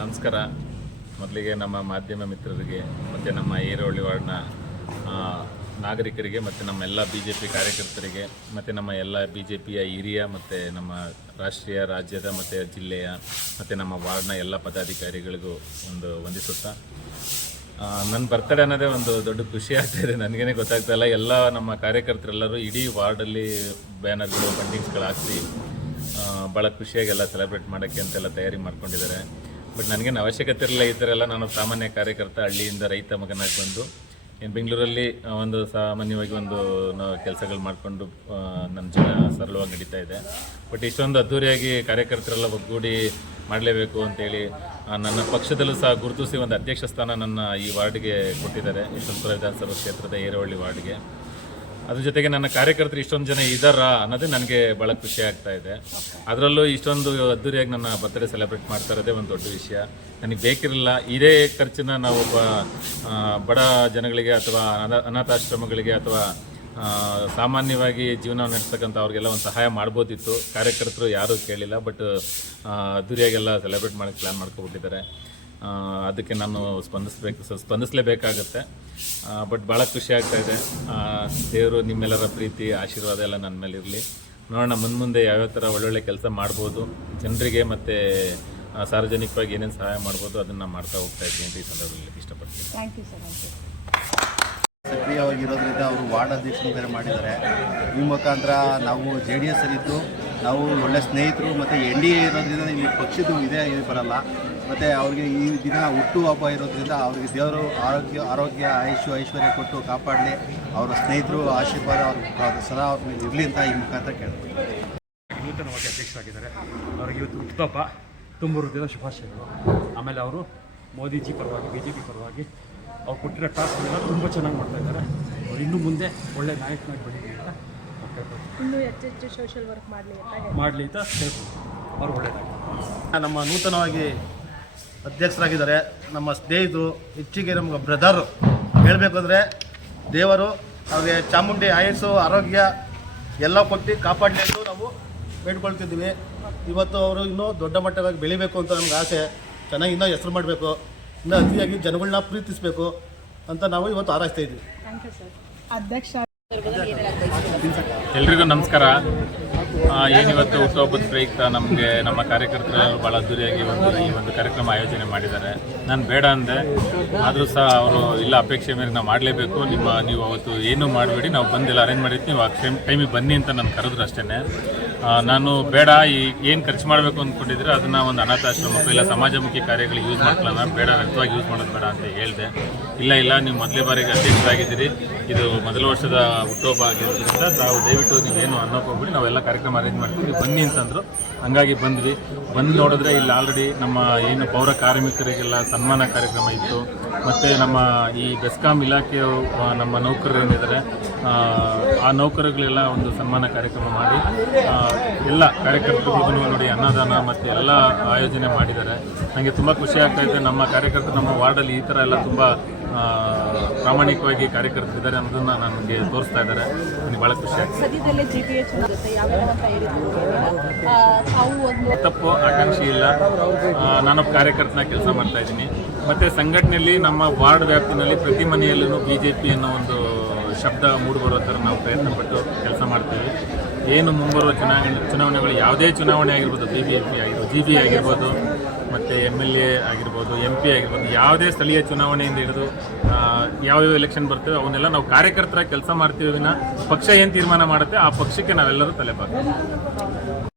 ನಮಸ್ಕಾರ. ಮೊದಲಿಗೆ ನಮ್ಮ ಮಾಧ್ಯಮ ಮಿತ್ರರಿಗೆ ಮತ್ತು ನಮ್ಮ ಏರೋಹಳ್ಳಿ ವಾರ್ಡ್ನ ನಾಗರಿಕರಿಗೆ ಮತ್ತು ನಮ್ಮ ಎಲ್ಲ ಬಿ ಜೆ ಪಿ ಕಾರ್ಯಕರ್ತರಿಗೆ ಮತ್ತು ನಮ್ಮ ಎಲ್ಲ ಬಿ ಜೆ ಪಿಯ ಹಿರಿಯ ಮತ್ತು ನಮ್ಮ ರಾಷ್ಟ್ರೀಯ ರಾಜ್ಯದ ಮತ್ತು ಜಿಲ್ಲೆಯ ಮತ್ತು ನಮ್ಮ ವಾರ್ಡ್ನ ಎಲ್ಲ ಪದಾಧಿಕಾರಿಗಳಿಗೂ ವಂದಿಸುತ್ತಾ, ನನ್ನ ಬರ್ತಡೇ ಅನ್ನೋದೇ ಒಂದು ದೊಡ್ಡ ಖುಷಿ ಆಗ್ತಾಯಿದೆ. ನನಗೇನೆ ಗೊತ್ತಾಗ್ತಾಯಿಲ್ಲ. ಎಲ್ಲ ನಮ್ಮ ಕಾರ್ಯಕರ್ತರೆಲ್ಲರೂ ಇಡೀ ವಾರ್ಡಲ್ಲಿ ಬ್ಯಾನರ್ಗಳು, ಬಂಡಿಂಗ್ಸ್ಗಳು ಹಾಕ್ಸಿ ಭಾಳ ಖುಷಿಯಾಗಿ ಎಲ್ಲ ಸೆಲೆಬ್ರೇಟ್ ಮಾಡೋಕ್ಕೆ ಅಂತೆಲ್ಲ ತಯಾರಿ ಮಾಡ್ಕೊಂಡಿದ್ದಾರೆ. ಬಟ್ ನನಗೇನು ಅವಶ್ಯಕತೆ ಇರಲಿಲ್ಲ. ಈ ಥರ ಎಲ್ಲ ನಾನು ಸಾಮಾನ್ಯ ಕಾರ್ಯಕರ್ತ, ಹಳ್ಳಿಯಿಂದ ರೈತ ಮಗನಾಗಿ ಬಂದು ಬೆಂಗಳೂರಲ್ಲಿ ಸಾಮಾನ್ಯವಾಗಿ ಕೆಲಸಗಳು ಮಾಡಿಕೊಂಡು ನನ್ನ ಜೀವನ ಸರಳವಾಗಿ ನಡೀತಾ ಇದೆ. ಬಟ್ ಇಷ್ಟೊಂದು ಅದ್ಧೂರಿಯಾಗಿ ಕಾರ್ಯಕರ್ತರೆಲ್ಲ ಒಗ್ಗೂಡಿ ಮಾಡಲೇಬೇಕು ಅಂತೇಳಿ ನನ್ನ ಪಕ್ಷದಲ್ಲೂ ಸಹ ಗುರುತಿಸಿ ಒಂದು ಅಧ್ಯಕ್ಷ ಸ್ಥಾನ ನನ್ನ ಈ ವಾರ್ಡ್ಗೆ ಕೊಟ್ಟಿದ್ದಾರೆ, ಯಶವಂತಪುರ ವಿಧಾನಸಭಾ ಕ್ಷೇತ್ರದ ಏರೋಹಳ್ಳಿ ವಾರ್ಡ್ಗೆ. ಅದ್ರ ಜೊತೆಗೆ ನನ್ನ ಕಾರ್ಯಕರ್ತರು ಇಷ್ಟೊಂದು ಜನ ಇದ್ದಾರಾ ಅನ್ನೋದೇ ನನಗೆ ಭಾಳ ಖುಷಿ ಆಗ್ತಾ ಇದೆ. ಅದರಲ್ಲೂ ಇಷ್ಟೊಂದು ಅದ್ದೂರಿಯಾಗಿ ನನ್ನ ಬರ್ತ್ಡೇ ಸೆಲೆಬ್ರೇಟ್ ಮಾಡ್ತಾ ಇರೋದೇ ಒಂದು ದೊಡ್ಡ ವಿಷಯ. ನನಗೆ ಬೇಕಿರಲಿಲ್ಲ. ಇದೇ ಖರ್ಚನ್ನ ನಾವು ಬಡ ಜನಗಳಿಗೆ ಅಥವಾ ಅನಾಥಾಶ್ರಮಗಳಿಗೆ ಅಥವಾ ಸಾಮಾನ್ಯವಾಗಿ ಜೀವನ ನಡೆಸ್ತಕ್ಕಂಥ ಅವ್ರಿಗೆಲ್ಲ ಒಂದು ಸಹಾಯ ಮಾಡ್ಬೋದಿತ್ತು. ಕಾರ್ಯಕರ್ತರು ಯಾರೂ ಕೇಳಿಲ್ಲ. ಬಟ್ ಅದ್ದೂರಿಯಾಗೆಲ್ಲ ಸೆಲೆಬ್ರೇಟ್ ಮಾಡೋಕ್ಕೆ ಪ್ಲ್ಯಾನ್ ಮಾಡ್ಕೊಬಿಟ್ಟಿದ್ದಾರೆ. ಅದಕ್ಕೆ ನಾನು ಸ್ಪಂದಿಸಲೇಬೇಕಾಗತ್ತೆ. ಬಟ್ ಭಾಳ ಖುಷಿ ಆಗ್ತಾಯಿದೆ. ದೇವರು ನಿಮ್ಮೆಲ್ಲರ ಪ್ರೀತಿ ಆಶೀರ್ವಾದ ಎಲ್ಲ ನನ್ನ ಮೇಲೆ ಇರಲಿ. ನೋಡೋಣ ಮುಂದೆ ಯಾವ್ಯಾವ ಥರ ಒಳ್ಳೊಳ್ಳೆ ಕೆಲಸ ಮಾಡ್ಬೋದು, ಜನರಿಗೆ ಮತ್ತು ಸಾರ್ವಜನಿಕವಾಗಿ ಏನೇನು ಸಹಾಯ ಮಾಡ್ಬೋದು ಅದನ್ನು ಮಾಡ್ತಾ ಹೋಗ್ತಾ ಇದ್ದೀನಿ ಅಂತ ಈ ಸಂದರ್ಭದಲ್ಲಿ ಇಷ್ಟಪಡ್ತೀನಿ. Thank you sir. ಸಕ್ರಿಯವಾಗಿರೋದ್ರಿಂದ ಅವರು ವಾರ್ಡ್ ಅಧ್ಯಕ್ಷರು ಬೇರೆ ಮಾಡಿದ್ದಾರೆ. ಈ ಮುಖಾಂತರ ನಾವು JDS ಅಲ್ಲಿದ್ದು ನಾವು ಒಳ್ಳೆ ಸ್ನೇಹಿತರು ಮತ್ತು NDA ಇರೋದ್ರಿಂದ ಇಲ್ಲಿ ಪಕ್ಷದ್ದು ಇದೇ ಬರಲ್ಲ. ಮತ್ತು ಅವ್ರಿಗೆ ಈ ದಿನ ಹುಟ್ಟುಹಬ್ಬ ಇರೋದ್ರಿಂದ ಅವ್ರಿಗೆ ದೇವರು ಆರೋಗ್ಯ ಐಶ್ವರ್ಯ ಕೊಟ್ಟು ಕಾಪಾಡಲಿ. ಅವರ ಸ್ನೇಹಿತರು ಆಶೀರ್ವಾದ ಅವ್ರ ಸದಾ ಅವ್ರ ಮೇಲೆ ಇರಲಿ ಅಂತ ಈ ಮುಖಾಂತರ ಕೇಳ್ತೀವಿ. ನೂತನವಾಗಿ ಅಧ್ಯಕ್ಷರಾಗಿದ್ದಾರೆ. ಅವರಿಗೆ ಇವತ್ತು ಹುಟ್ಟುಹಬ್ಬ, ತುಂಬ ಹೃದಯದ ಶುಭಾಶಯಗಳು. ಆಮೇಲೆ ಅವರು ಮೋದಿಜಿ ಪರವಾಗಿ, BJP ಪರವಾಗಿ ಅವ್ರು ಕೊಟ್ಟಿರೋ ಟಾಸ್ಕ್ನೆಲ್ಲ ತುಂಬ ಚೆನ್ನಾಗಿ ಮಾಡ್ತಾಯಿದ್ದಾರೆ. ಅವ್ರು ಇನ್ನೂ ಮುಂದೆ ಒಳ್ಳೆ ನಾಯಕನಾಗಿ ಬೆಳೀಲಿ ಅಂತ ಇನ್ನೂ ಹೆಚ್ಚೆಚ್ಚು ಸೋಷಿಯಲ್ ವರ್ಕ್ ಮಾಡಲಿ ಅಂತ ಹೇಳ್ಬೋದು. ಅವ್ರು ಒಳ್ಳೆಯದಾಗಿ ನಮ್ಮ ನೂತನವಾಗಿ ಅಧ್ಯಕ್ಷರಾಗಿದ್ದಾರೆ. ನಮ್ಮ ಸ್ನೇಹಿತರು, ಹೆಚ್ಚಿಗೆ ನಮ್ಗೆ ಬ್ರದರು ಹೇಳಬೇಕು ಅಂದರೆ ದೇವರು ಅವ್ರಿಗೆ ಚಾಮುಂಡಿ ಆಯಸ್ಸು ಆರೋಗ್ಯ ಎಲ್ಲ ಕೊಟ್ಟು ಕಾಪಾಡಲಿ ಎಂದು ನಾವು ಬೇಡ್ಕೊಳ್ತಿದ್ದೀವಿ. ಇವತ್ತು ಅವರು ಇನ್ನೂ ದೊಡ್ಡ ಮಟ್ಟವಾಗಿ ಬೆಳಿಬೇಕು ಅಂತ ನಮ್ಗೆ ಆಸೆ. ಚೆನ್ನಾಗಿ ಇನ್ನೂ ಹೆಸರು ಮಾಡಬೇಕು, ಇನ್ನೂ ಅತಿಯಾಗಿ ಜನಗಳನ್ನ ಪ್ರೀತಿಸಬೇಕು ಅಂತ ನಾವು ಇವತ್ತು ಹಾರೈಸ್ತಾ ಇದ್ದೀವಿ. Thank you sir. ಅಧ್ಯಕ್ಷ ಎಲ್ರಿಗೂ ನಮಸ್ಕಾರ. ಏನಿವತ್ತು ಹುಟ್ಟುಹಬ್ಬದ ಪ್ರಯುಕ್ತ ನಮ್ಮ ಕಾರ್ಯಕರ್ತರು ಭಾಳ ಅದ್ದೂರಿಯಾಗಿ ಈ ಒಂದು ಕಾರ್ಯಕ್ರಮ ಆಯೋಜನೆ ಮಾಡಿದ್ದಾರೆ. ನಾನು ಬೇಡ ಅಂದೆ, ಆದರೂ ಸಹ ಅವರು ಇಲ್ಲ, ಅಪೇಕ್ಷೆ ಮೇಲೆ ನಾವು ಮಾಡಲೇಬೇಕು, ನೀವು ಅವತ್ತು ಏನೂ ಮಾಡಬೇಡಿ, ನಾವು ಬಂದೆಲ್ಲ ಅರೇಂಜ್ ಮಾಡಿರ್ತೀವಿ, ನೀವು ಆ ಟೈಮಿಗೆ ಬನ್ನಿ ಅಂತ ನಾನು ಕರೆದ್ರು ಅಷ್ಟೇ. ನಾನು ಬೇಡ, ಏನು ಖರ್ಚು ಮಾಡಬೇಕು ಅಂದ್ಕೊಂಡಿದ್ರೆ ಅದನ್ನು ಒಂದು ಅನಾಥಾಶ್ರಮಕ್ಕೂ ಇಲ್ಲ ಸಮಾಜಮುಖಿ ಕಾರ್ಯಗಳಿಗೆ ಯೂಸ್ ಮಾಡ್ಕೊಳ್ಳೋಣ, ಬೇಡ ವ್ಯರ್ಥವಾಗಿ ಯೂಸ್ ಮಾಡೋದು ಬೇಡ ಅಂತ ಹೇಳಿದೆ. ಇಲ್ಲ ನೀವು ಮೊದಲೇ ಬಾರಿಗೆ ಅಧ್ಯಕ್ಷರಾಗಿದ್ದೀರಿ, ಇದು ಮೊದಲ ವರ್ಷದ ಹುಟ್ಟುಹಬ್ಬ ಆಗಿರೋದ್ರಿಂದ ತಾವು ದಯವಿಟ್ಟು ನೀವೇನು ಅನ್ನೋಕೆ ಹೋಗ್ಬಿಡಿ, ನಾವೆಲ್ಲ ಕಾರ್ಯಕ್ರಮ ಅರೇಂಜ್ ಮಾಡ್ತೀವಿ, ಬನ್ನಿ ಅಂತಂದರು. ಹಂಗಾಗಿ ಬಂದು ನೋಡಿದ್ರೆ ಇಲ್ಲಿ ಆಲ್ರೆಡಿ ನಮ್ಮ ಏನು ಪೌರ ಕಾರ್ಮಿಕರಿಗೆಲ್ಲ ಸನ್ಮಾನ ಕಾರ್ಯಕ್ರಮ ಇತ್ತು. ಮತ್ತು ನಮ್ಮ ಈ ಬೆಸ್ಕಾಂ ಇಲಾಖೆಯ ನಮ್ಮ ನೌಕರರು ಏನಿದ್ದಾರೆ ಆ ನೌಕರರಿಗೆಲ್ಲ ಒಂದು ಸನ್ಮಾನ ಕಾರ್ಯಕ್ರಮ ಮಾಡಿ ಎಲ್ಲ ಕಾರ್ಯಕರ್ತರಿಗೂ ನೋಡಿ ಅನ್ನದಾನ ಮತ್ತು ಎಲ್ಲ ಆಯೋಜನೆ ಮಾಡಿದ್ದಾರೆ. ನನಗೆ ತುಂಬ ಖುಷಿ ಆಗ್ತಾಯಿದೆ. ನಮ್ಮ ಕಾರ್ಯಕರ್ತರು ನಮ್ಮ ವಾರ್ಡಲ್ಲಿ ಈ ಥರ ಎಲ್ಲ ತುಂಬ ಪ್ರಾಮಾಣಿಕವಾಗಿ ಕಾರ್ಯಕರ್ತರಿದ್ದಾರೆ ಅನ್ನೋದನ್ನು ನನಗೆ ತೋರಿಸ್ತಾ ಇದ್ದಾರೆ. ನನಗೆ ಭಾಳ ಖುಷಿ ಆಗ್ತದೆ. ತಪ್ಪು ಆಕಾಂಕ್ಷಿ ಇಲ್ಲ. ನಾನೊಬ್ಬ ಕಾರ್ಯಕರ್ತನ ಕೆಲಸ ಮಾಡ್ತಾ ಇದ್ದೀನಿ. ಮತ್ತು ಸಂಘಟನೆಯಲ್ಲಿ ನಮ್ಮ ವಾರ್ಡ್ ವ್ಯಾಪ್ತಿನಲ್ಲಿ ಪ್ರತಿ ಮನೆಯಲ್ಲೂ BJP ಅನ್ನೋ ಒಂದು ಶಬ್ದ ಮೂಡಿಬರೋ ಥರ ನಾವು ಪ್ರಯತ್ನಪಟ್ಟು ಕೆಲಸ ಮಾಡ್ತೀವಿ. ಏನು ಮುಂಬರುವ ಚುನಾವಣೆಗಳು, ಯಾವುದೇ ಚುನಾವಣೆ ಆಗಿರ್ಬೋದು, BBMP ಆಗಿರ್ಬೋದು, GB ಆಗಿರ್ಬೋದು, ಮತ್ತು MLA ಆಗಿರ್ಬೋದು, MP ಆಗಿರ್ಬೋದು, ಯಾವುದೇ ಸ್ಥಳೀಯ ಚುನಾವಣೆಯಿಂದ ಹಿಡಿದು ಯಾವ್ಯಾವ ಎಲೆಕ್ಷನ್ ಬರ್ತವೆ ಅವನ್ನೆಲ್ಲ ನಾವು ಕಾರ್ಯಕರ್ತರ ಕೆಲಸ ಮಾಡ್ತೀವಿ ವಿನ ಪಕ್ಷ ಏನು ತೀರ್ಮಾನ ಮಾಡುತ್ತೆ ಆ ಪಕ್ಷಕ್ಕೆ ನಾವೆಲ್ಲರೂ ತಲೆಬಾಗ್ತೀವಿ.